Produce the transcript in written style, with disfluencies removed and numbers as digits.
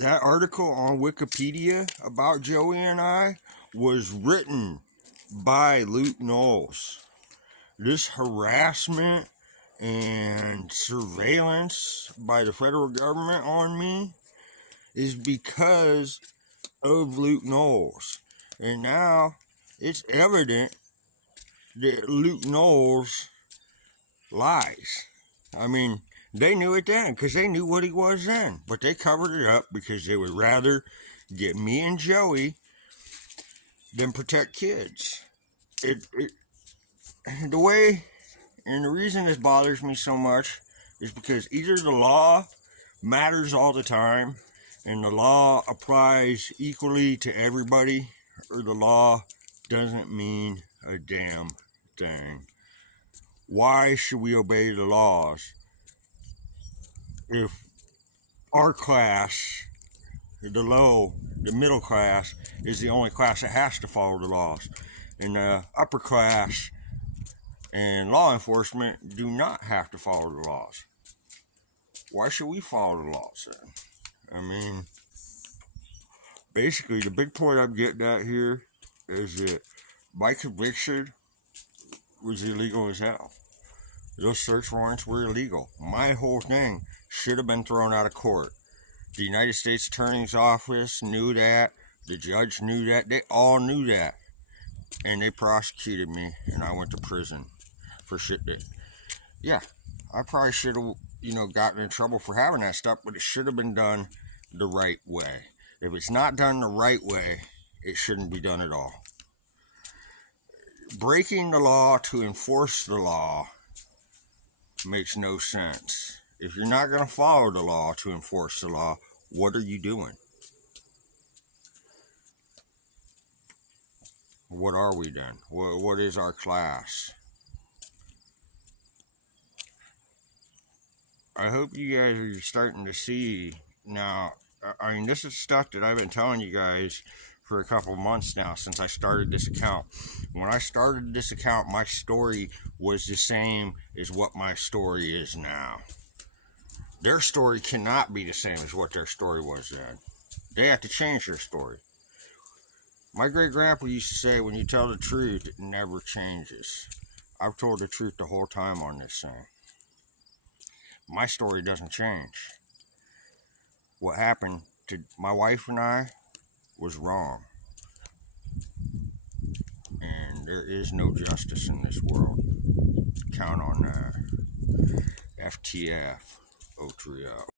That article on Wikipedia about Joey and I was written by Luke Knowles. This harassment and surveillance by the federal government on me is because of Luke Knowles. And now it's evident that Luke Knowles lies. I mean, they knew it then because they knew what he was then, but they covered it up because they would rather get me and Joey than protect kids. The way and the reason this bothers me so much is because either the law matters all the time and the law applies equally to everybody, or the law doesn't mean a damn thing. Why should we obey the laws if our class, the middle class, is the only class that has to follow the laws, and the upper class and law enforcement do not have to follow the laws? Why should we follow the laws then? I mean, basically, the big point I'm getting at here is that my conviction was illegal as hell. Those search warrants were illegal. My whole thing should have been thrown out of court. The United States Attorney's Office knew that. The judge knew that. They all knew that. And they prosecuted me, and I went to prison for shit that, yeah, I probably should have, gotten in trouble for having that stuff, but it should have been done the right way. If it's not done the right way, it shouldn't be done at all. Breaking the law to enforce the law makes no sense. If you're not going to follow the law to enforce the law, what are you doing? What are we then? What is our class? I hope you guys are starting to see now. I mean, this is stuff that I've been telling you guys for a couple months now since I started this account. When I started this account, my story was the same as what my story is now. Their story cannot be the same as what their story was then. They have to change their story. My great-grandpa used to say, when you tell the truth, it never changes. I've told the truth the whole time on this thing. My story doesn't change. What happened to my wife and I was wrong. And there is no justice in this world. Count on that. FTF. O3O.